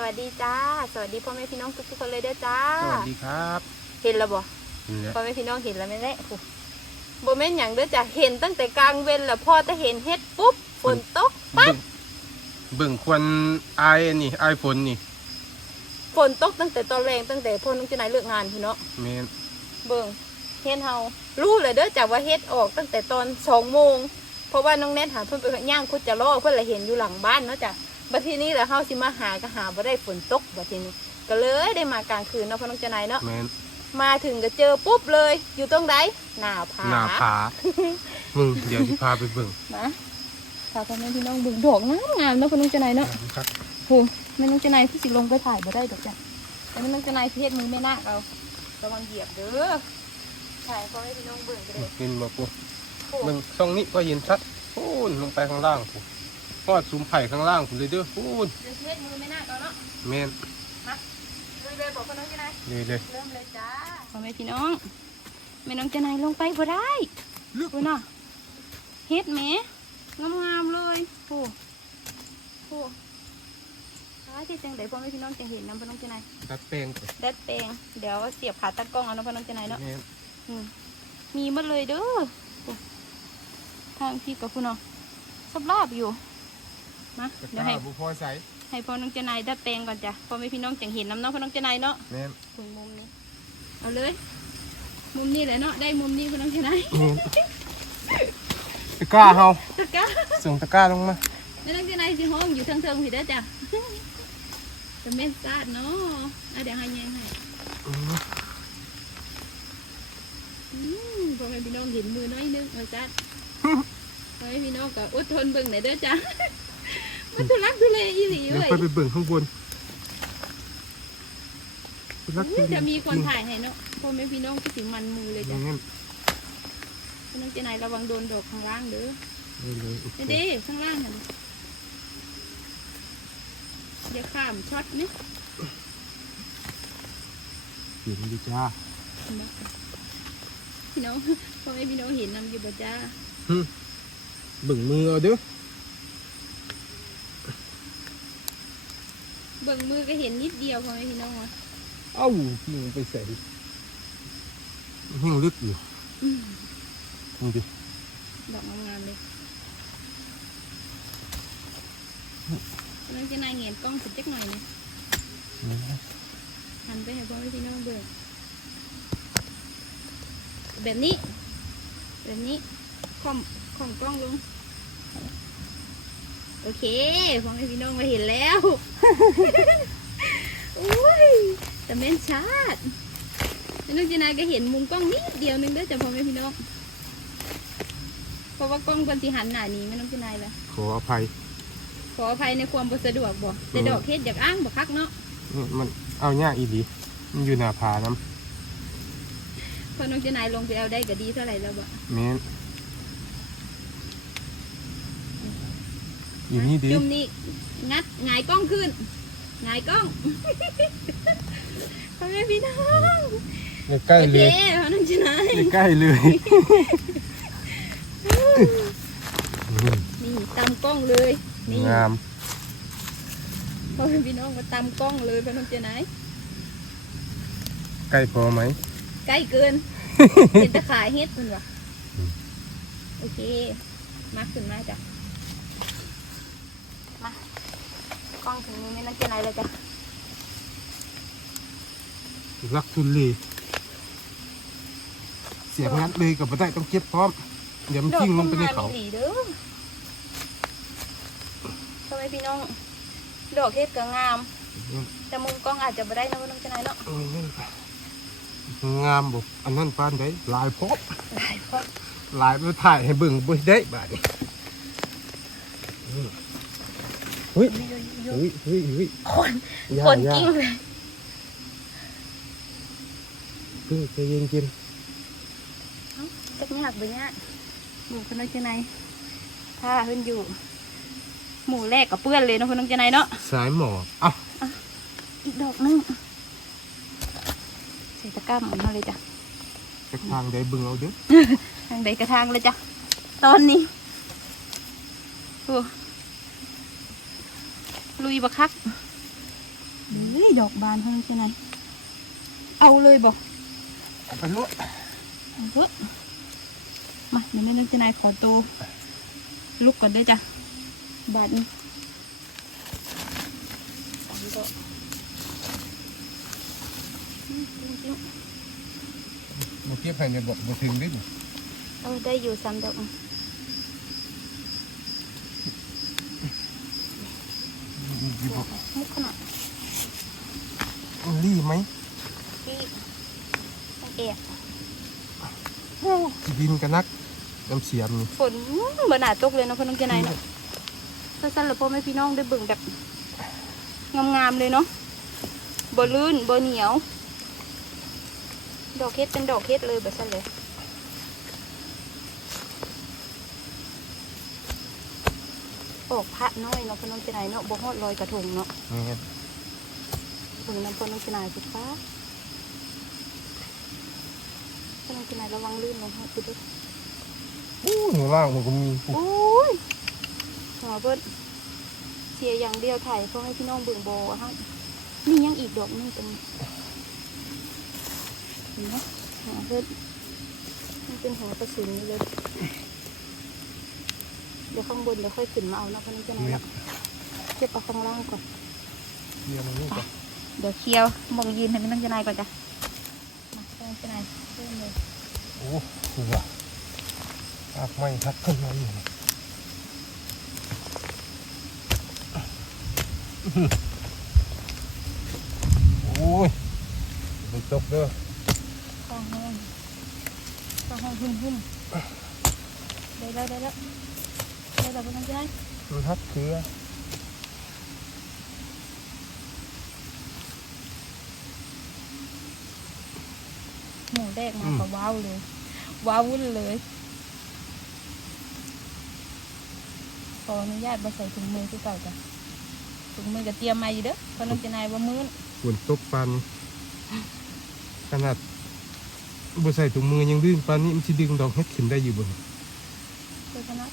สวัสดีจ้า สวัสดีพ่อแม่พี่น้องทุกๆคนเลยเด้อจ้า สวัสดีครับเห็นแล้วบ่นี่แหละพ่อแม่พี่น้องเห็นแล้วแม่นแหละโอ้บ่แม่นหยังเด้อจ้ะเห็นตั้งแต่กลางเว้นแล้วพอจะเห็นเฮ็ดปุ๊บฝนตกปั๊บเบิ่งควรอายอันนี่อายฝนนี่ฝนตกตั้งแต่ตอนแรงตั้งแต่พ่อน้องเจานายเลิกงานพี่เนาะแม่นเบิ่งเฮ็ดเฮารู้เลยเด้อจ้ะว่าเฮ็ดออกตั้งแต่ตอนสองโมงเพราะว่าน้องแนทหาเพิ่นไปย่างคุดจะรอเพิ่นละเห็นอยู่หลังบ้านเนาะจ้ะ บัดทีนี้แหละเฮาสิมาหาก็หาบ่ได้ฝนตกบัดทีนี้ ก็เลยได้มากลางคืนเนาะพ่อน้องเจานายเนาะ แม่นมาถึงก็เจอปุ๊บเลย อยู่ตรงไหนหน้าผาหน้าผา มึงเดี๋ยวสิพาไปเบิ่งนะพาพ่อแม่พี่น้องเบิ่งดอกงามงามๆเนาะพ่อน้องเจานายเนาะครับโหแม่น้องเจานายพี่สิลงไปถ่ายบ่ได้ดอกจ้ะแต่แม่น้องเจานายเพียดมือไม่น่าเอาระวังเหยียบเด้อถ่ายพ่อแม่พี่น้องเบิ่งก็ได้เห็นบ่กูโอ้เบิ่งช่องนี้ก็เห็นชัดโอ้นลงไปข้างล่างกูท อดซุมไผ่ข้างล่างกูเลยเด้อโอ้นเดี๋ยวเพียดมือไม่น่าเอาเนาะแม่นลุยเลยบอกพ่อน้องเจานายเลยเลยเริ่มเลยจ้าพ่อแม่พี่น้องแม่น้องเจานายลงไปบ่ได้ลึกน่ะเฮ็ดแหมงามๆเลยโอ้โหร้ายที่จังไดพ่อแม่พี่น้องจะเห็นนำพ่อน้องเจานายตัดแป้งก่อนดัดแปลงเดี๋ยวเสียบขาตั้งกล้องเอาเนาะพ่อน้องเจานายเนาะแม่นอืมมีหมาเลยเด้อโอ้ทางพี่กับคุณเนาะสับรอบอยู่ มาตะเดี๋ยวกให้ร้าบ่พอใส่ให้พ่อน้องเจานายดัดแปลงก่อนจ้ะพ่อแม่พี่น้องจังเห็นน้ำเนาะพ่อน้องเจานายเนาะแม่นถึงมุมนี้เอาเลย มุมนี้แหละเนาะได้มุมนี้พ่อน้องเจานายแม่นตะกร้าเฮาตะกร้าส่งตะกร้าลงมาแม่น้องเจานายสิห้องอยู่เทิงๆผิดเด้อจ้ะจะเม่นซาดเนาะอะเดี๋ยวให้แยงให้อืมอืมพ่อแม่พี่น้องเห็นมือน้อยนึงเอาซาดพ่อแม่พี่น้องก็อดทนเบิ่งหน่อยเด้อจ้ะ มันทุลักทุเลอีหลีเดี๋ยวเว้ยค่อยไปเบิ่งข้างบนรักจริอุ้งยจะมีคนถ่ายให้เนาะพ่อแม่พี่น้องก็ถึงมันมือเลยจ้ะแม่นพ่อน้องเจนายระวังโดนดอกข้างล่างเด้อเลยเลยโอเคเด้ๆข้างล่างน่ะเดี๋ยวข้ามช็อตนี่เห็นดีจ้าพี่น้องพ่อแม่พี่น้องเห็นนำอยู่บ่จ้าเบิ่งมือเอาเด้อ บิ่งมือก็เห็นนิดเดียวพ่อแม่พี่น้องวะเอ้ามึงไปใส่ยิ่งลึกอยู่อืมมึงดิดอกงามๆเลยพ่อน้องเจนายเงียนกล้องสุดจักหน่อยนะหันไปให้พ่อแม่พี่น้องเบิ่งแบบนี้ แบบนี้ค่อมค่อมกล้องลงโอเคพ่อแม่พี่น้องมาเห็นแล้วอุ้ยแต่เม่นชาติแม่น้องเจนายก็เห็นมุมกล้องนิดเดียวหนึงเด้อจ้ะพ่อแม่พี่น้องเพราะว่ากล้องบนสีหันหน้านี้แม่น้องเจนายละขออภัย ขออภัยในความบ่สะดวกบ่แต่อืมดอกเฮ็ดอยากอ้างบ่คักเนาะนี่มันเอายากอีดีมันอยู่หน้าผาน้พอน้องเจนายลงไปเอาได้ก็ดีเท่าไหร่แล้วบ่ำแม่น อยู่นี่ดีจุ่มนี่งัดหงายกล้องขึ้นหงายกล้องพ่อแม่พี่น้องใกล้โอๆเลเคยพ่อน้องเจนายใกล้ๆเลยนี่ตามกล้องเลยนี่งามพ่อแม่พี่น้องมาตามกล้องเลยพ่อน้องเจนายใกล้พอไหมใกล้เกินเป็นตะขายเฮ็ดมันวะอืมโอเคมาขึ้นมาจ้ะ มากล้องถึงนี้ไม่น่าจะไหนเลยจ้ะรักทุนเลยเสียบงัดเลยกับบัได้ต้องเก็บพร้อมเดี๋ยวมันทิ้งลงไปในเขาดอกหลีเด้อทำไมพี่น้องดอกเฮ็ดก็งาม แต่มุมกล้องอาจจะไม่ได้นะว่าน้องจะไหนเนาะงามบอกอันนั้นปานได้ลายพบหลายคนลายไปถ่ายให้เบิ่งบ่ได้บาดนี้เฮ้ยเฮ้ยเฮ้ยเฮ้ยคนย่าคนย่ากิ้งเลยเพิ่งใจเย็นกินจักยากไปยากหมูคนน้องจะไหนถ้าขึ้นอยู่ หมูแรกกับเปื้อนเลยเนาะคนน้องจะไหนเนาะสายหมอบเอ้าอีกดอกหนึงใส่ตะกร้าหมันมาเลยจ้ะจากทางใดเบิ่งเอาเด้อทางใดกระทางเลยจ้ะตอนนี้โอ้ ลุยบักคักดอกบานข้างที่ไหนเอาเลยบอกเอาไปลวกเอาเถอะมาเดี๋ยวแม่นึกที่ไหนขอตัวลุกก่อนได้อจ้ะบาทนี้สามดอกอืมจริงบ่เก็บให้เนี่ยบ่บ่ถึงดิๆเออได้อยู่สามดอกอะมุกขนาด รีไหมที่ต้องแอบสิบินกันนักน้ำเสียมนี่ฝนเบอร์หนาตกเลยเนาะเพื่อนน้องเจนายเนาะสั้นๆแล้วพ่อแม่พี่น้องได้เบิ่งแบบงามๆเลยเนาะบ่ลื่นบ่เหนียว ดอกเฮ็ดเป็นดอกเฮ็ดเลยแบบสั้นเลยออกพระน้อยเนาะเพื่อนน้องเจนายเนาะบ่ฮอดลอยกระทงเนาะแม่นเบิ่งน้ำเพื่อนน้องเจนายสุดฟ้าเพื่อนน้องเจนายระวังลื่นลงให้คือด้วยอู้ข้างล่างมันก็มีปุ๊บโอ้ยหัวเบิดเสียอย่างเดียวถ่ายเพราะให้พี่น้องเบิ่งโบอะฮะนี่ยังอีกดอกหนึงตรงนี้เห็นไหมหัวเบิดมันเป็นหัวกระสุนอยู่เลยเดี๋ยวข้างบนเดี๋ยวค่อยขึ้นมาเอานะเพราะนี่จะไหนแม่ละเก็บเอาข้างล่างก่อนเรียนนี่ก่อน เดี๋ยวเคี้ยวมองยืนให้ไม่ต้องจะนายก่อนจ้ะมาไม่ต้องจะนายเริ่มเลยโอ้หัวอากไม้ทัดขึ้นมาอยู่นี่โอ้ยมันตกเด้อข้างห้องข้างห้องหุ่นหุ่นได้แล้วได้แล้วได้แล้วไม่ต้องจะนายมันทัดเคือ หมูแดกมาก็ว้าวเลย ว้าววุ่นเลยขออนุญาตมาใส่ถุงมือที่เก่าจ้ะถุงมือก็เตรียมมาอยู่เด้อเพราะน้องจะนายว่ามื้อฝนตกปัน ขนาดบ่ใส่ถุงมือยังลื่นปานนี้มันสิดึงดอกเฮ็ดขึ้นได้อยู่บ่เพื่อชนะ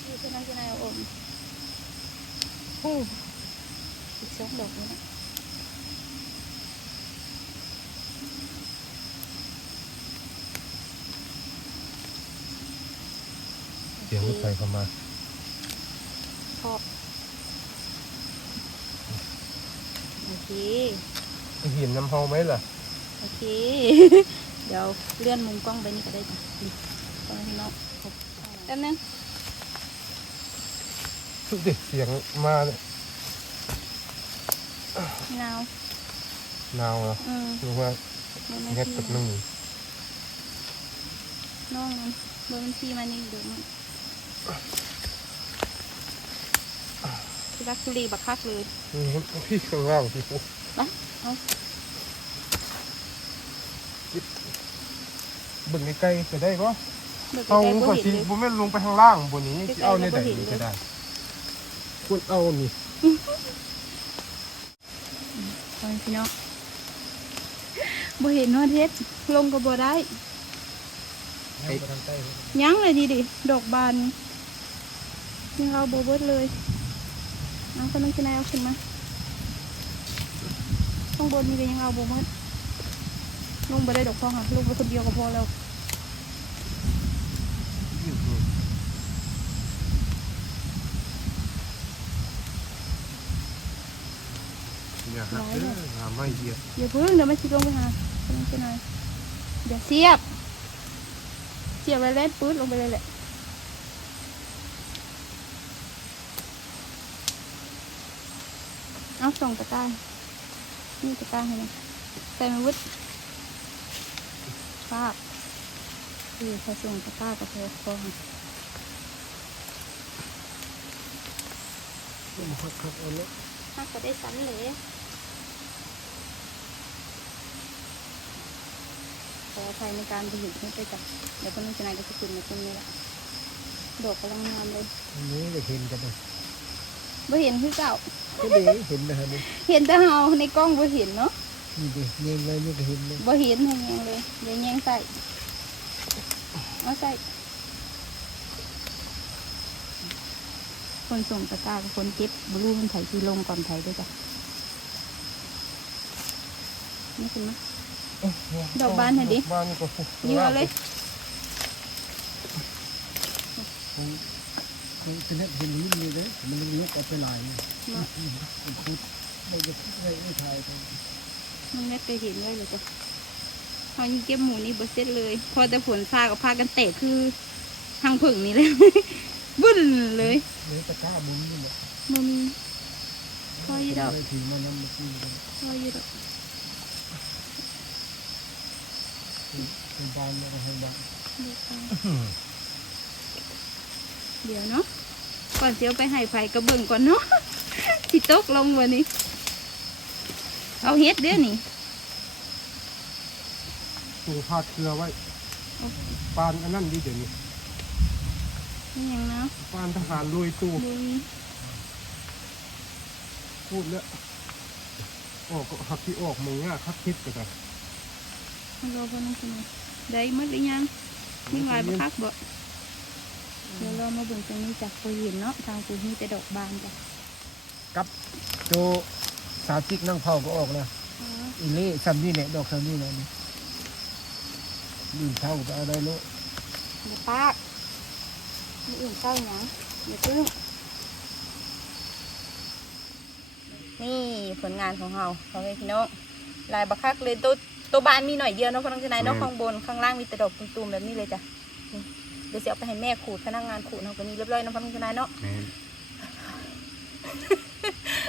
เพื่อชนะจะนายเอาอม โอ้อีกสองดอกเลยนะเสียงรถไฟเข้ามาพอโอเคเห็นน้ำเฮาไหมล่ะ โอเค เดี๋ยวเลื่อนมุมกล้องไปนี่ก็ได้จ้ะนี่ตอนที่น้องครบแป๊บนึง เด็กเสียงมาเนี่ยมะนาวหนาวเหรออืมหรือว่าเบอร์บัญเฮ็ดชีกับน้องนี่น้องมันเบอร์บัญชีมานี่เดี๋ยวมันทุรักทุเลบักคักเลยนี่พี่ข้างล่างพี่ปุ๊มาเอาเบิ่งใกล้ๆก็ได้บ่เบิกเอาใกล้ๆก็บ่เห็นสิเลยบ่แม่นลงไปข้างล่างบนนี้ใกล้ๆสิเอาในใดบ่เห็นนี่เลย ก็ได้ ควรเอานี่ตอนพี่น้องบ่เห็นนอเทศลงก็บ่ได้ไอ้ทางใต้ยั้งเลยดีดิดอกบานยังเอาโบเบิดเลยเอาคนนึงจะนายเอาขึ้นมาข้างบนมีแต่ยังเอาโบเบิดลงไปได้ดอกทองค่ะลงไปคนเดียวก็พอแล้ว อย่าหักเด้อหาไม้เหยียบเดี๋ยวเพิ่งเดี๋ยวไม่ชิดลงไปหาคนนึงจะนายเดี๋ยวเสียบ เสียบไว้แล้วปื๊ดลงไปเลยแหละเอาส่งตะกร้านี่ตะกร้าให้นะใส่มาวุฒภาพคือเขาส่งตะกร้ากับโพคอครับเอาเนาะถ้าก็ได้สันเลย ออภัยในการผลิตไม่ไปจับเดี๋ยวก็ต้องจะนายก็จะขึ้นมาตรงนี้ละดอกกำลังงามเลยอันนี้ก็เห็นกันเลยบ่เห็นคือเก่าก็เด้เห็นนะฮะนี่เห็นแต่เฮาในกล้องบ่เห็นเนาะนี่ดิเงี้ยไว้นี่ก็เห็นเลยบ่เห็นให้แยงเลยเดี๋ยวแยงใส่เอาใส่คนส่งตะกร้ากับคนเก็บบรูมันไถทีลงก่อนไถด้วยจ้ะนี่คุณมะ ดอกบานให้ดิบานก็นี่เอาเลยเป็นเห็นนี้มีเลยมันลุกเอาไปหลายมันคุดไม่ได้ไม่ได้ถ่ายไปน้องแม่ไปเห็นไว้เลยจ้ะเขายังเก็บหมูนี่บเสร็จเลย พอแต่ฝนซากับพากันเตะคือทางผึ่งนี่เลยบึ้นเลยเลยตะกร้ามุมนี่แหละมันพออยู่ดอกเลยถือมันน้ำมันกินเลยพออยู่ดอก เป็น บานอะไรให้บ้างเดี๋ยวเนาะก่อนเสียวไปให้ไผกระเบิ่งก่อนเนาะสิตกลงวันนี้ เอาเฮ็ดเด้อนี่ปูพาดเกลือไว้ ปานอันนั้นดีเดี๋ยวนี้นี่ยังนะปานทหารลุยตู้บุยพูดแล้วออกก็หักที่ออกมึงอะคักคิดก็ได้ ฮัลโหลพ่อน้องคุณได้หมดหรือยังมีหลายบักคักบ่เดี๋ยวเรามาเบิ่งตรงนี้จากปูเห็นเนาะทางปูมีแต่ดอกบานจ้ะกับโจสาธิกนั่งเผาก็ออกแล้วอีเล่ซัมนี่เนี่ยดอกซัมนี่เนี่ยนี่ดื่มเท่าก็เอาได้โลเดี๋ยวปากมีอื่นเศร้าหยังเดี๋ยวพึ่งนี่ผลงานของเราพ่อแม่พี่น้องลายบักคักเลยตัว ตัวบานมีหน่อยเดียวเนาะพ่อน้องชนายเนาะข้างบนข้างล่างมีแต่ดอกตุ่มๆแบบนี้เลยจ้ะนี่เดี๋ยวจะเอาไปให้แม่ขูดพนักงานขูดเอาไปนี่เรียบร้อยเนาะพ่อน้องชนายเนาะแม่น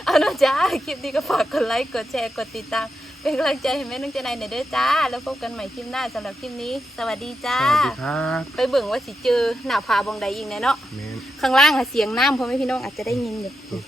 เอาเนาะจ้าคลิปนี้ก็ฝากกดไลค์กดแชร์กดติดตามเป็นกำลังใจให้แม่นุ่งเจนายหน่อยเด้อจ้า แล้วพบกันใหม่คลิปหน้าสำหรับคลิปนี้ สวัสดีจ้า สวัสดีครับ ไปเบิ่งว่าสิเจอหน้าผาบองใดอีกแน่เนาะแม่นข้างล่างอะเสียงน้ำพ่อแม่พี่น้องอาจจะได้ยินอยู่อืม